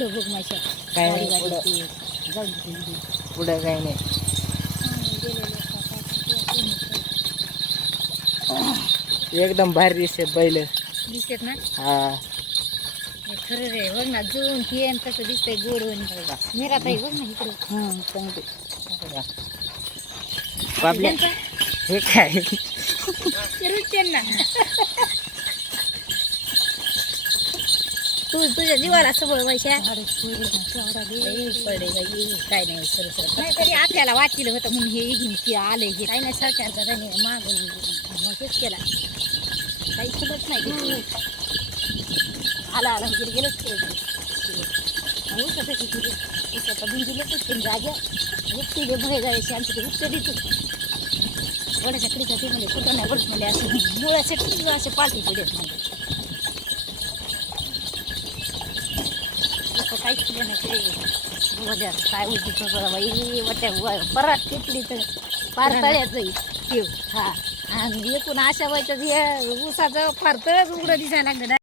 पुढं बघ माशा काय नाही गाडी पुढं. गाडी ते. जाऊ दे, जाऊ दे. पुढं काही नाही. एकदम भारी दिसते बैल. दिसतेत ना? हा. हे खरं रे बघ ना जून पियन कसं दिसतंय गोड होऊन मेरा ताई बघ ना इकडे. बाबल्या हे काय? त्यांना तू तुझ्या जीवाला सबळ वैशा. पडे काय नाही सर सर नाही तरी आपल्याला वाटलं होतं म्हणून हे घेऊन की आले हे काही नाही सरकारचा त्याने मागून मग केला. काही खुलत नाही आला आला गेलं गेलंच उसं किती उसं बिंदी लोकच जाग्या उपटीले भय जायचे आमचे ते उपटे देतो वड्याच्या कडीचा ते म्हणजे कुठं नाही वडत म्हणजे असं. मुळाचे टिकू असे पालटी पुढे म्हणजे काय बरं बाई. वट्या परत टिकली तर पार तळ्याचं ठेव हा. आणि एकूण अशा व्हायचं हे ऊसाचं फार तळच उघडं दिसायला लागलं